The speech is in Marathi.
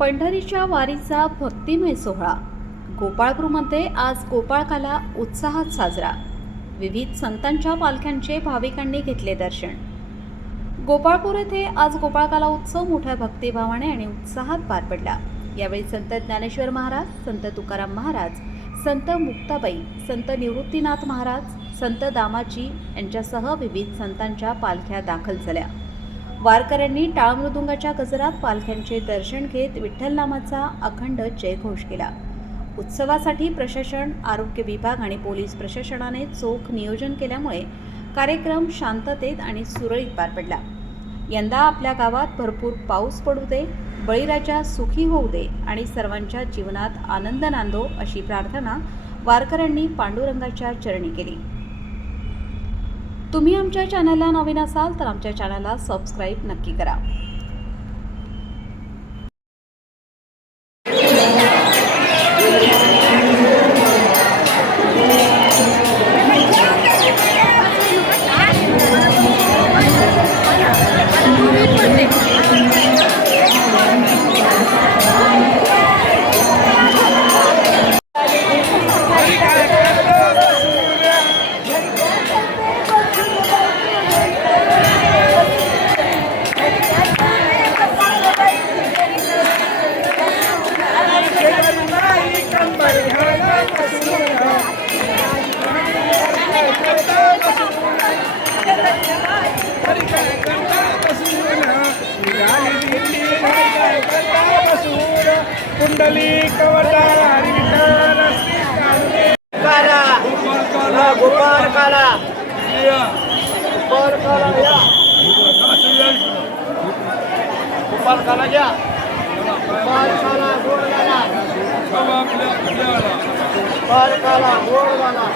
पंढरीच्या वारीचा भक्तिमय सोहळा गोपाळपूरमध्ये आज गोपाळकाला उत्साहात साजरा. विविध संतांच्या पालख्यांचे भाविकांनी घेतले दर्शन. गोपाळपूर येथे आज गोपाळकाला उत्सव मोठ्या भक्तिभावाने आणि उत्साहात पार पडला. यावेळी संत ज्ञानेश्वर महाराज, संत तुकाराम महाराज, संत मुक्ताबाई, संत निवृत्तीनाथ महाराज, संत दामाजी यांच्यासह विविध संतांच्या पालख्या दाखल झाल्या. वारकऱ्यांनी टाळमृदुंगाच्या गजरात पालख्यांचे दर्शन घेत विठ्ठल नामाचा अखंड जयघोष केला. उत्सवासाठी प्रशासन, आरोग्य विभाग आणि पोलीस प्रशासनाने चोख नियोजन केल्यामुळे कार्यक्रम शांततेत आणि सुरळीत पार पडला. यंदा आपल्या गावात भरपूर पाऊस पडू दे, बळीराजा सुखी होऊ दे आणि सर्वांच्या जीवनात आनंद नांदो अशी प्रार्थना वारकऱ्यांनी पांडुरंगाच्या चरणी केली. तुम्ही आमच्या चॅनलला नवीन असाल तर आमच्या चॅनलला सबस्क्राईब नक्की करा. कुंडली कवटाला गोपाळ काला गोपाळ काला घ्या. गोपाळ काला गोड झाला, गोपाळ काला गोड झाला.